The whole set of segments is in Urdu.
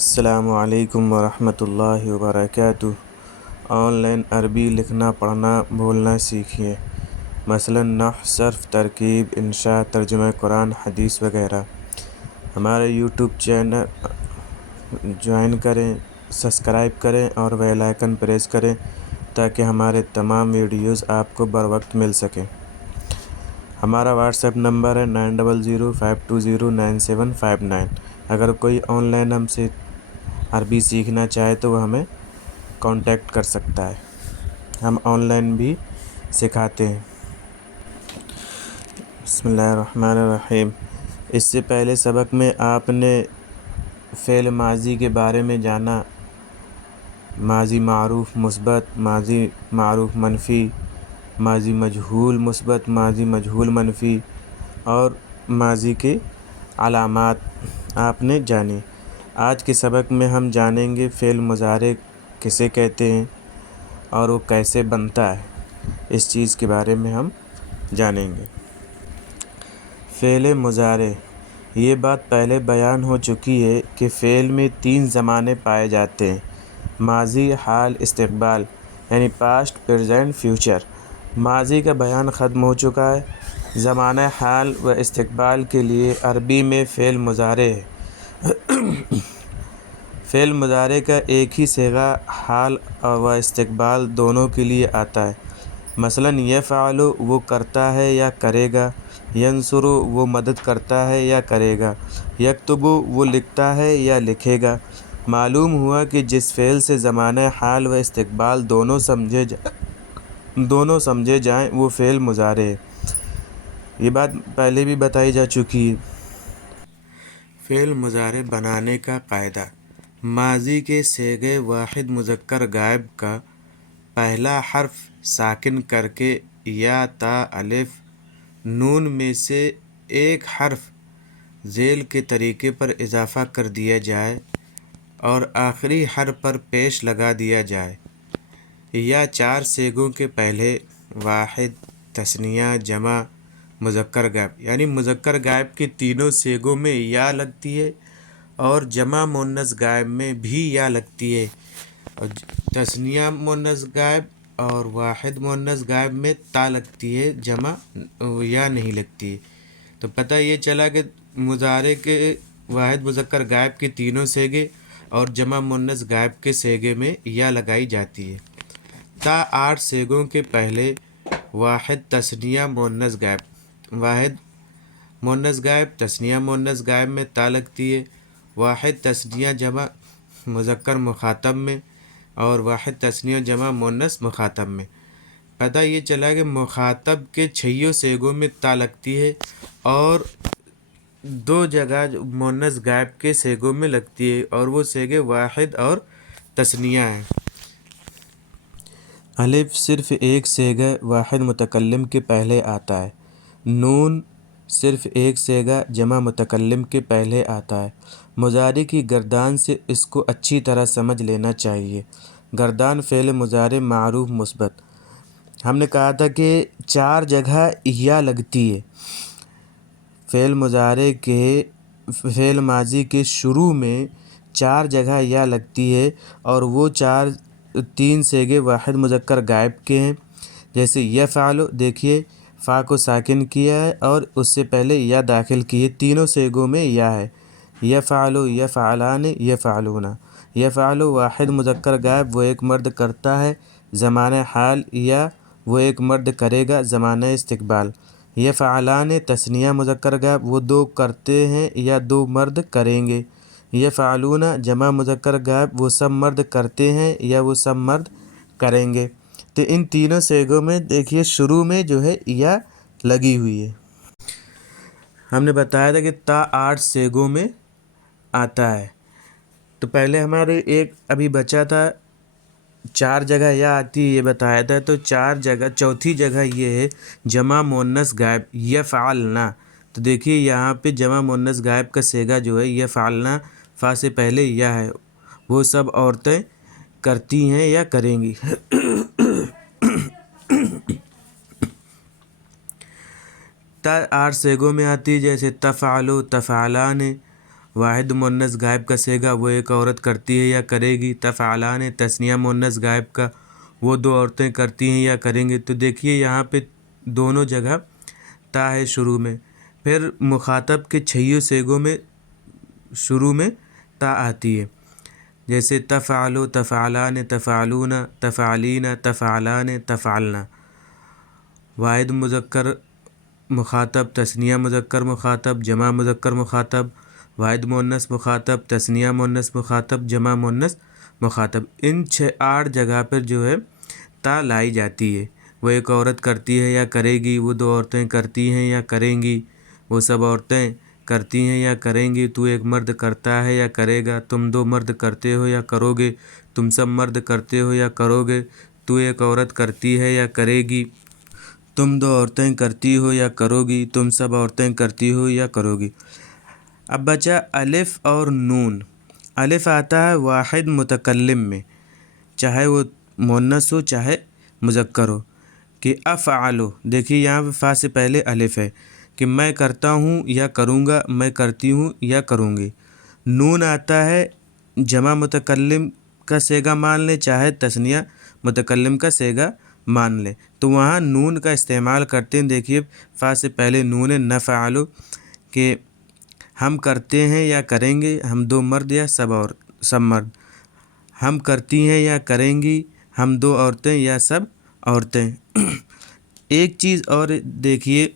السلام علیکم ورحمۃ اللہ وبرکاتہ۔ آن لائن عربی لکھنا پڑھنا بولنا سیکھیے، مثلاً نحو، صرف، ترکیب، انشاء، ترجمہ قرآن حدیث وغیرہ۔ ہمارے یوٹیوب چینل جوائن کریں، سبسکرائب کریں اور بیل آئیکن پریس کریں تاکہ ہمارے تمام ویڈیوز آپ کو بر وقت مل سکیں۔ ہمارا واٹس ایپ نمبر ہے 9005209759۔ اگر کوئی آن لائن ہم سے عربی سیکھنا چاہے تو وہ ہمیں کانٹیکٹ کر سکتا ہے، ہم آن لائن بھی سکھاتے ہیں۔ بسم اللہ الرحمن الرحیم۔ اس سے پہلے سبق میں آپ نے فعل ماضی کے بارے میں جانا، ماضی معروف مثبت، ماضی معروف منفی، ماضی مجہول مثبت، ماضی مجہول منفی اور ماضی کے علامات آپ نے جانی۔ آج کے سبق میں ہم جانیں گے فعل مضارع کسے کہتے ہیں اور وہ کیسے بنتا ہے، اس چیز کے بارے میں ہم جانیں گے۔ فعل مضارع، یہ بات پہلے بیان ہو چکی ہے کہ فعل میں 3 زمانے پائے جاتے ہیں: ماضی، حال، استقبال، یعنی پاسٹ، پریزنٹ، فیوچر۔ ماضی کا بیان ختم ہو چکا ہے۔ زمانہ حال و استقبال کے لیے عربی میں فعل مضارع ہے۔ فعل مضارع کا ایک ہی صیغہ حال و استقبال دونوں کے لیے آتا ہے۔ مثلاً یفعل، وہ کرتا ہے یا کرے گا، ینصر، وہ مدد کرتا ہے یا کرے گا، یکتب، وہ لکھتا ہے یا لکھے گا۔ معلوم ہوا کہ جس فعل سے زمانہ حال و استقبال دونوں سمجھے جائیں وہ فعل مضارع ہے۔ یہ بات پہلے بھی بتائی جا چکی ہے۔ فعل مضارع بنانے کا قاعدہ: ماضی کے صیغے واحد مذکر غائب کا پہلا حرف ساکن کر کے یا تا، الف، نون میں سے ایک حرف ذیل کے طریقے پر اضافہ کر دیا جائے اور آخری حرف پر پیش لگا دیا جائے، یا 4 صیغوں کے پہلے واحد، تثنیہ، جمع، مذکر غائب، یعنی مذکر غائب کے تینوں صیغوں میں یا لگتی ہے اور جمع مؤنث غائب میں بھی یا لگتی ہے، اور تثنیہ مؤنث غائب اور واحد مؤنث غائب میں تا لگتی ہے، جمع یا نہیں لگتی ہے۔ تو پتہ یہ چلا کہ مضارع کے واحد مذکر غائب کے تینوں صیغے اور جمع مؤنث غائب کے صیغے میں یا لگائی جاتی ہے۔ تا 8 صیغوں کے پہلے واحد، تثنیہ، مؤنث غائب، واحد مؤنث غائب، تثنیہ مؤنث غائب میں تا لگتی ہے، واحد تثنیہ جمع مذکر مخاطب میں اور واحد تثنیہ جمع مؤنث مخاطب میں۔ پتہ یہ چلا کہ مخاطب کے 6 صیغوں میں تا لگتی ہے اور 2 جگہ مؤنث غائب کے صیغوں میں لگتی ہے، اور وہ صیغے واحد اور تثنیہ ہیں۔ الف صرف ایک صیغہ واحد متکلم کے پہلے آتا ہے۔ نون صرف ایک صیغہ جمع متکلم کے پہلے آتا ہے۔ مضارع کی گردان سے اس کو اچھی طرح سمجھ لینا چاہیے۔ گردان فعل مضارع معروف مثبت، ہم نے کہا تھا کہ 4 جگہ یا لگتی ہے۔ فعل مضارع کے فعل ماضی کے شروع میں 4 جگہ یا لگتی ہے اور وہ 3 صیغے واحد مذکر غائب کے ہیں، جیسے یفعل، دیکھیے فا کو ساکن کیا ہے اور اس سے پہلے یا داخل کی ہے، تینوں صیغوں میں یا ہے۔ یفعل، یفعلان، یفعلون۔ یفعل واحد مذکر غائب، وہ ایک مرد کرتا ہے، زمانہ حال، یا وہ ایک مرد کرے گا، زمانہ استقبال۔ یفعلان تثنیہ مذکر غائب، وہ 2 کرتے ہیں یا 2 مرد کریں گے۔ یفعلون جمع مذکر غائب، وہ سب مرد کرتے ہیں یا وہ سب مرد کریں گے۔ تو ان تینوں صیغوں میں دیکھیے شروع میں جو ہے یا لگی ہوئی ہے۔ ہم نے بتایا تھا کہ تا 8 صیغوں میں آتا ہے۔ تو پہلے ہمارے ایک ابھی بچا تھا 4 جگہ یا آتی ہے، یہ بتایا تھا، تو 4 جگہ، چوتھی جگہ یہ ہے جمع مؤنث غائب، یفعلنا۔ تو دیکھیے یہاں پہ جمع مؤنث غائب کا صیغہ جو ہے یفعلنا، فا سے پہلے یا ہے، وہ سب عورتیں کرتی ہیں یا کریں گی۔ تا 8 صیغوں میں آتی ہے، جیسے تفعل، تفعلان، واحد مونس غائب کا صیغہ وہ ایک عورت کرتی ہے یا کرے گی۔ تفعلان تثنیہ مونس غائب کا وہ دو عورتیں کرتی ہیں یا کریں گے۔ تو دیکھیے یہاں پہ دونوں جگہ تا ہے شروع میں، پھر مخاطب کے 6 صیغوں میں شروع میں تا آتی ہے، جیسے تفعلو، تفعلان، تفعلون، تفعلین، تفعلان، تفعلنا۔ واحد مذکر مخاطب، تثنیہ مذکر مخاطب، جمع مذکر مخاطب، واحد مونس مخاطب، تثنیہ مونس مخاطب، جمع مونس مخاطب، ان 8 جگہ پر جو ہے تا لائی جاتی ہے۔ وہ ایک عورت کرتی ہے یا کرے گی، وہ دو عورتیں کرتی ہیں یا کریں گی، وہ سب عورتیں کرتی ہیں یا کریں گی، تو ایک مرد کرتا ہے یا کرے گا، تم دو مرد کرتے ہو یا کرو گے، تم سب مرد کرتے ہو یا کرو گے، تو ایک عورت کرتی ہے یا کرے گی، تم دو عورتیں کرتی ہو یا کرو گی، تم سب عورتیں کرتی ہو یا کرو گی۔ اب بچا الف اور نون۔ الف آتا ہے واحد متکلم میں، چاہے وہ مونس ہو چاہے مذکر ہو، کہ افعلو، دیکھیے یہاں پہ فا سے پہلے الف ہے کہ میں کرتا ہوں یا کروں گا، میں کرتی ہوں یا کروں گی۔ نون آتا ہے جمع متکلم کا صیغہ مان لے چاہے تثنیہ متکلم کا صیغہ مان لے، تو وہاں نون کا استعمال کرتے ہیں۔ دیکھیے فا سے پہلے نون نفعلو، کہ ہم کرتے ہیں یا کریں گے، ہم دو مرد یا سب مرد، ہم کرتی ہیں یا کریں گی، ہم دو عورتیں یا سب عورتیں۔ ایک چیز اور دیکھیے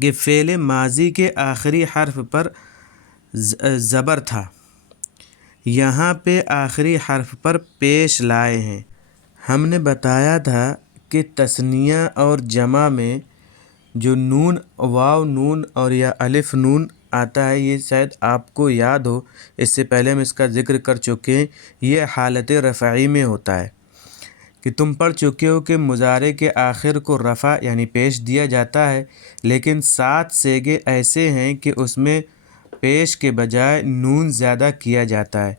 کہ فعل ماضی کے آخری حرف پر زبر تھا، یہاں پہ آخری حرف پر پیش لائے ہیں۔ ہم نے بتایا تھا کہ تثنیہ اور جمع میں جو نون، واو نون اور یا الف نون آتا ہے، یہ شاید آپ کو یاد ہو، اس سے پہلے ہم اس کا ذکر کر چکے ہیں، یہ حالت رفعی میں ہوتا ہے، کہ تم پڑھ چکے ہو کہ مضارع کے آخر کو رفع یعنی پیش دیا جاتا ہے، لیکن 7 صیغے ایسے ہیں کہ اس میں پیش کے بجائے نون زیادہ کیا جاتا ہے۔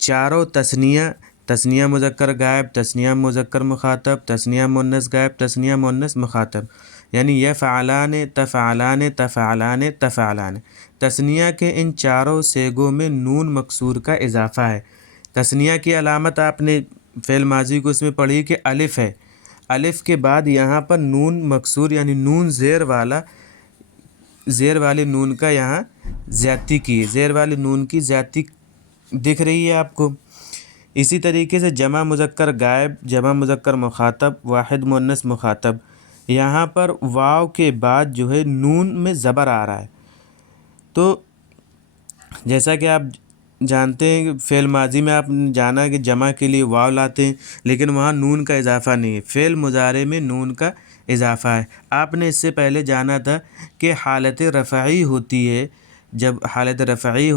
چاروں تثنیہ، تثنیہ مذکر غائب، تثنیہ مذکر مخاطب، تثنیہ مونس غائب، تثنیہ مونس مخاطب، یعنی یفعلان، تفعلان، تفعلان، تفعلان۔ تثنیہ کے ان چاروں صیغوں میں نون مکسور کا اضافہ ہے۔ تثنیہ کی علامت آپ نے فعل ماضی کو اس میں پڑھی کہ الف ہے، الف کے بعد یہاں پر نون مکسور یعنی نون زیر والے نون کا یہاں زیادتی کی ہے، زیر والے نون کی زیادتی دکھ رہی ہے آپ کو۔ اسی طریقے سے جمع مذکر غائب، جمع مذکر مخاطب، واحد مونس مخاطب، یہاں پر واو کے بعد جو ہے نون میں زبر آ رہا ہے۔ تو جیسا کہ آپ جانتے ہیں کہ فعل ماضی میں آپ نے جانا کہ جمع کے لیے واو لاتے ہیں، لیکن وہاں نون کا اضافہ نہیں ہے، فعل مضارع میں نون کا اضافہ ہے۔ آپ نے اس سے پہلے جانا تھا کہ حالت رفعی ہوتی ہے، جب حالت رفعی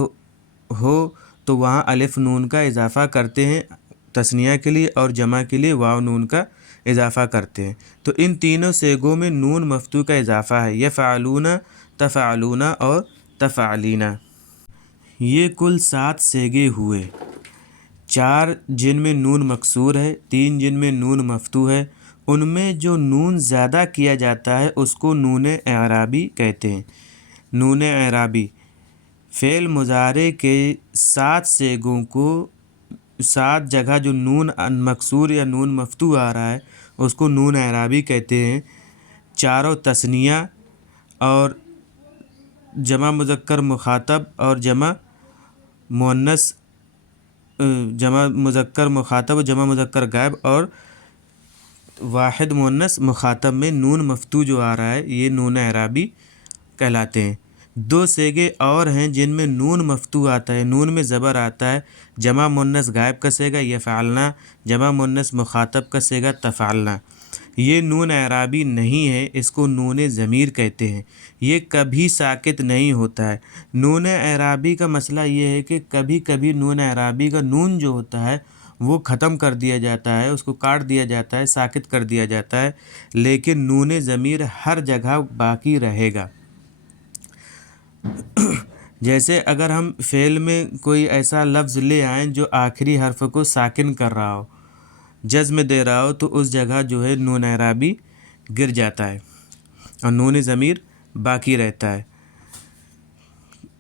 ہو تو وہاں الف نون کا اضافہ کرتے ہیں تثنیہ کے لیے، اور جمع کے لیے واو نون کا اضافہ کرتے ہیں۔ تو ان تینوں صیغوں میں نون مفتوح کا اضافہ ہے، یفعلون، تفعلون اور تفعلین۔ یہ کل 7 صیغے ہوئے، 4 جن میں نون مکسور ہے، 3 جن میں نون مفتوح ہے۔ ان میں جو نون زیادہ کیا جاتا ہے اس کو نون اعرابی کہتے ہیں۔ نون اعرابی فعل مضارع کے 7 صیغوں کو 7 جگہ جو نون مکسور یا نون مفتوح آ رہا ہے اس کو نون اعرابی کہتے ہیں۔ چاروں تثنیہ اور جمع مذکر مخاطب اور جمع مونس، جمع مذکر مخاطب اور جمع مذکر غائب اور واحد مونس مخاطب میں نون مفتوح جو آ رہا ہے یہ نون اعرابی کہلاتے ہیں۔ 2 صیغے اور ہیں جن میں نون مفتوح آتا ہے، نون میں زبر آتا ہے، جمع مونس غائب کا صیغہ یفعلنا، جمع مونس مخاطب کا صیغہ تفعلنا۔ یہ نون اعرابی نہیں ہے، اس کو نون ضمیر کہتے ہیں، یہ کبھی ساکت نہیں ہوتا ہے۔ نون اعرابی کا مسئلہ یہ ہے کہ کبھی کبھی نون اعرابی کا نون جو ہوتا ہے وہ ختم کر دیا جاتا ہے، اس کو کاٹ دیا جاتا ہے، ساکت کر دیا جاتا ہے، لیکن نون ضمیر ہر جگہ باقی رہے گا۔ جیسے اگر ہم فعل میں کوئی ایسا لفظ لے آئیں جو آخری حرف کو ساکن کر رہا ہو، جزم دے رہا ہو، تو اس جگہ جو ہے نون اعرابی گر جاتا ہے اور نون ضمیر باقی رہتا ہے۔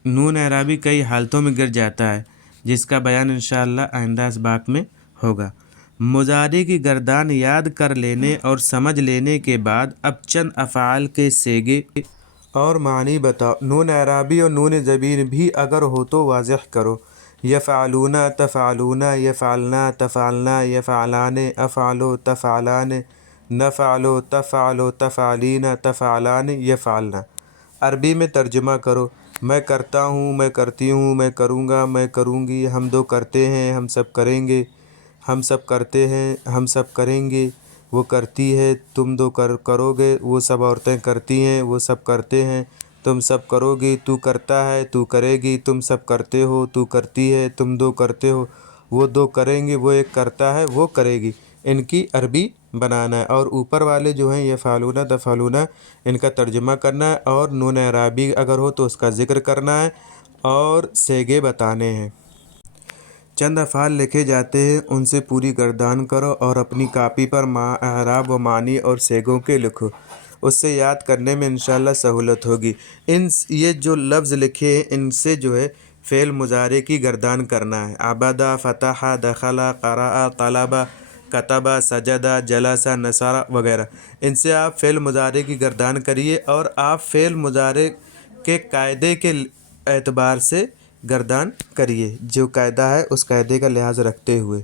نون اعرابی کئی حالتوں میں گر جاتا ہے، جس کا بیان انشاءاللہ آئندہ اسباق میں ہوگا۔ مضارع کی گردان یاد کر لینے اور سمجھ لینے کے بعد اب چند افعال کے صیغے اور معنی بتاؤ۔ نون اعرابی اور نون ضمیر بھی اگر ہو تو واضح کرو۔ یفعلون، تفعلون، یفعلنا، تفعلنا، یفعلان، افعلوا، تفعلان، نفعلوا، تفعلوا، تفعلین، تفعلان، یفعلن۔ عربی میں ترجمہ کرو۔ میں کرتا ہوں، میں کرتی ہوں، میں کروں گا، میں کروں گی، ہم دو کرتے ہیں، ہم سب کریں گے، ہم سب کرتے ہیں، ہم سب کریں گے، وہ کرتی ہے، تم دو کرو گے، وہ سب عورتیں کرتی ہیں، وہ سب کرتے ہیں، تم سب کرو گی، تو کرتا ہے، تو کرے گی، تم سب کرتے ہو، تو کرتی ہے، تم دو کرتے ہو، وہ دو کریں گے، وہ ایک کرتا ہے، وہ کرے گی۔ ان کی عربی بنانا ہے، اور اوپر والے جو ہیں یفعلون، تفعلون، ان کا ترجمہ کرنا ہے، اور نون اعرابی اگر ہو تو اس کا ذکر کرنا ہے اور صیغے بتانے ہیں۔ چند افعال لکھے جاتے ہیں، ان سے پوری گردان کرو اور اپنی کاپی پر اعراب و معنی اور صیغوں کے لکھو، اس سے یاد کرنے میں انشاءاللہ سہولت ہوگی۔ یہ جو لفظ لکھے ہیں ان سے جو ہے فعل مضارع کی گردان کرنا ہے۔ عبد، فتح، دخل، قرأ، طلب، کتب، سجد، جلس، نصر وغیرہ، ان سے آپ فعل مضارع کی گردان کریے، اور آپ فعل مضارع کے قاعدے کے اعتبار سے گردان کریے، جو قاعدہ ہے اس قاعدے کا لحاظ رکھتے ہوئے۔